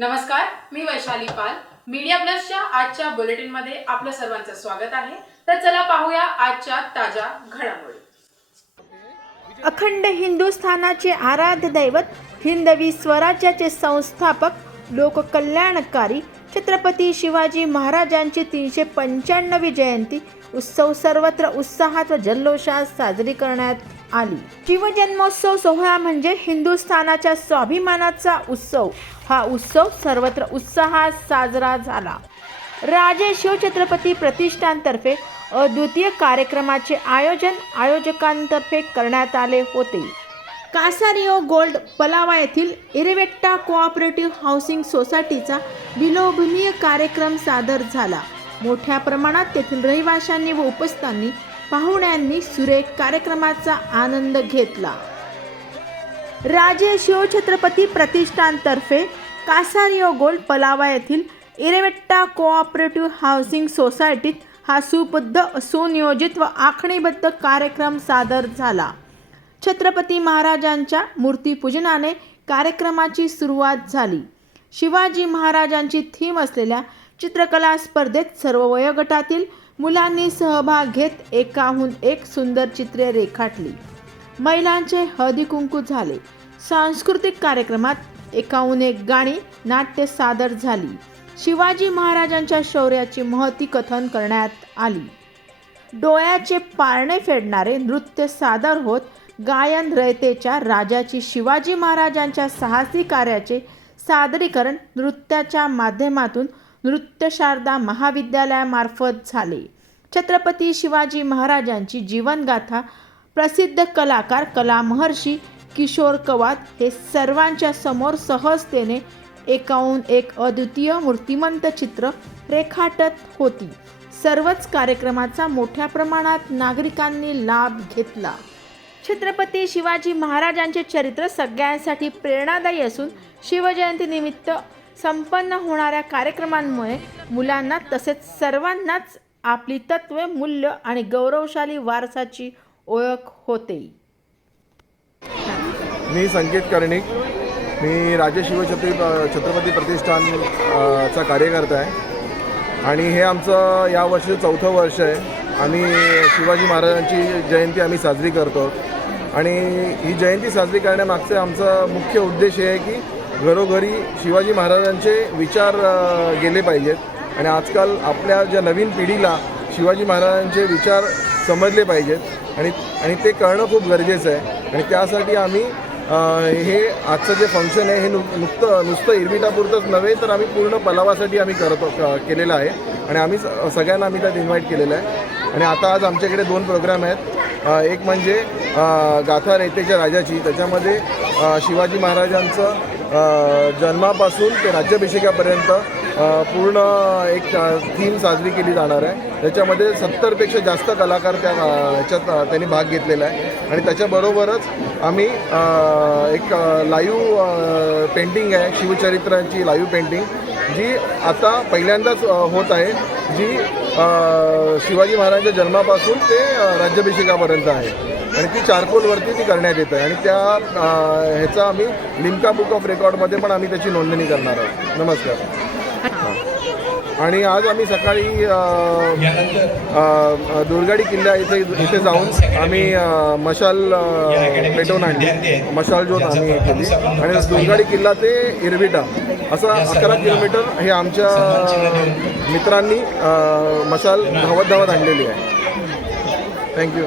नमस्कार मी वैशाली पाल. मीडिया प्लसच्या आजच्या बुलेटिनमध्ये आपलं सर्वांचं स्वागत आहे. तर चला पाहूया आजच्या ताज्या घडामोडी. अखंड हिंदुस्थानाचे आराध्य दैवत हिंदवी स्वराज्याचे संस्थापक लोककल्याणकारी छत्रपती शिवाजी महाराजांची तीनशे पंच्याण्णवी जयंती उत्सव सर्वत्र उत्साहात व जल्लोषात साजरी करण्यात आली. शिवजन्मोत्सव सोहळा म्हणजे हिंदुस्थानाच्या स्वाभिमानाचा उत्सव. हा उत्सव सर्वत्र उत्साहात साजरा झाला. राजे शिवछत्रपती प्रतिष्ठानतर्फे अद्वितीय कार्यक्रमाचे आयोजन आयोजकांतर्फे करण्यात आले होते. कासारिओ गोल्ड पलावा येथील इरेवेट्टा कोऑपरेटिव्ह हाऊसिंग सोसायटीचा विलोभनीय कार्यक्रम सादर झाला. मोठ्या प्रमाणात तेथील रहिवाशांनी व उपस्थांनी पाहुण्यांनी सुरेख कार्यक्रमाचा आनंद घेतला. राजे शिवछत्रपती प्रतिष्ठानतर्फे कासारिओ गोल्ड पलावा येथील इरेवेट्टा कोऑपरेटिव्ह हाऊसिंग सोसायटीत हा सुबद्ध सुनियोजित व आखणीबद्ध कार्यक्रम सादर झाला. छत्रपती महाराजांच्या मूर्तीपूजनाने कार्यक्रमाची सुरुवात झाली. शिवाजी महाराजांची थीम असलेल्या चित्रकला स्पर्धेत सर्व वयोगटातील मुलांनी सहभाग घेत एकाहून एक सुंदर चित्रे रेखाटली. महिलांचे हळदी कुंकू झाले. सांस्कृतिक कार्यक्रमात एकाहून एक गाणी नाट्य सादर झाली. शिवाजी महाराजांच्या शौर्याची महती कथन करण्यात आली. डोळ्याचे पारणे फेडणारे नृत्य सादर होत गायन रयतेच्या राजाची शिवाजी महाराजांच्या साहसी कार्याचे सादरीकरण नृत्याच्या माध्यमातून नृत्य शारदा महाविद्यालयामार्फत झाले. छत्रपती शिवाजी महाराजांची जीवनगाथा प्रसिद्ध कलाकार कला महर्षी किशोर कवात हे सर्वांच्या समोर सहजतेने एकाहून एक अद्वितीय मूर्तिमंत चित्र रेखाटत होती. सर्वच कार्यक्रमाचा मोठ्या प्रमाणात नागरिकांनी लाभ घेतला. छत्रपती शिवाजी महाराजांचे चरित्र सगळ्यांसाठी प्रेरणादायी असून शिवजयंतीनिमित्त संपन्न होणाऱ्या कार्यक्रमांमुळे मुलांना तसेच सर्वांनाच आपली तत्त्वे मूल्य आणि गौरवशाली वारसाची ओळख होते. मी संकेत कर्णिक. मी राजे शिवछत्री छत्रपती प्रतिष्ठान कार्यकर्ता आहे. आणि हे आमचं या वर्षी चौथं वर्ष आहे. आम्ही शिवाजी महाराजांची जयंती आम्ही साजरी करतो. आणि ही जयंती साजरी करण्यामागचं आमचा मुख्य उद्देश हे आहे की घरोघरी शिवाजी महाराजांचे विचार गेले पाहिजेत. आणि आजकाल आपल्या ज्या नवीन पिढीला शिवाजी महाराजांचे विचार समजले पाहिजेत. आणि आणि ते कळणं खूप गरजेचं आहे. आणि त्यासाठी आम्ही हे आजचं जे फंक्शन आहे हे नु नुकतं नुसतं इरमिटापुरतंच नव्हे तर आम्ही पूर्ण पलावासाठी आम्ही करतो क- केलेलं आहे. आणि आम्ही स- सगळ्यांना आम्ही त्यात इन्व्हाइट केलेलं आहे. आणि आता आज आमच्याकडे दोन प्रोग्राम आहेत. एक म्हणजे गाथा रेतेच्या राजाची. त्याच्यामध्ये शिवाजी महाराजांचं जन्मापासून ते राज्याभिषेकापर्यंत पूर्ण एक थीम साजरी केली जाणार आहे. त्याच्यामध्ये सत्तरपेक्षा जास्त कलाकार त्या ह्याच्यात त्यांनी भाग घेतलेला आहे. आणि त्याच्याबरोबरच आम्ही एक लाईव्ह पेंटिंग आहे शिवचरित्रांची लाईव्ह पेंटिंग जी आता पहिल्यांदाच होत आहे जी शिवाजी महाराजांच्या जन्मापासून ते राज्याभिषेकापर्यंत आहे. आणि ती चारकोलवरती ती करण्यात येत आहे. आणि त्या ह्याचा आम्ही लिमका बुक ऑफ रेकॉर्डमध्ये पण आम्ही त्याची नोंदणी करणार आहोत. नमस्कार. आणि आज आम्ही सकाळी दुर्गाडी किल्ला इथे इथे जाऊन आम्ही मशाल पेटवून आणली. मशाल जोत आम्ही केली. आणि दुर्गाडी किल्ला ते इरविटा असं अकरा किलोमीटर हे आमच्या मित्रांनी मशाल धावत धावत आणलेली आहे. थँक्यू.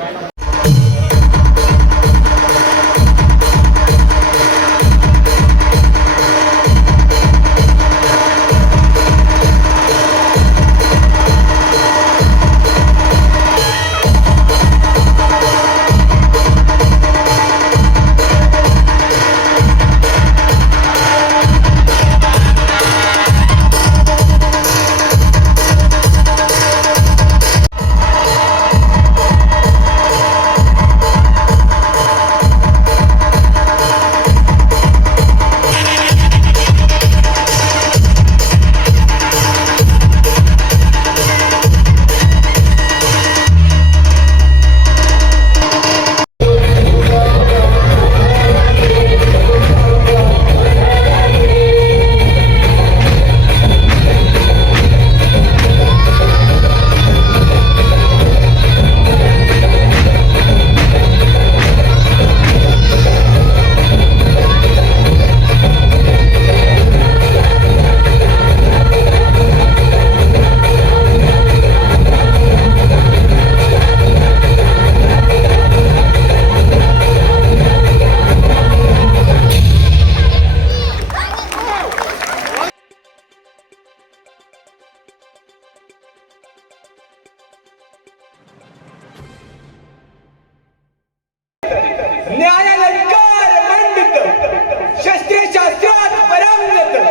न्यायालंकार मंडित शस्त्रशास्त्रात परांगत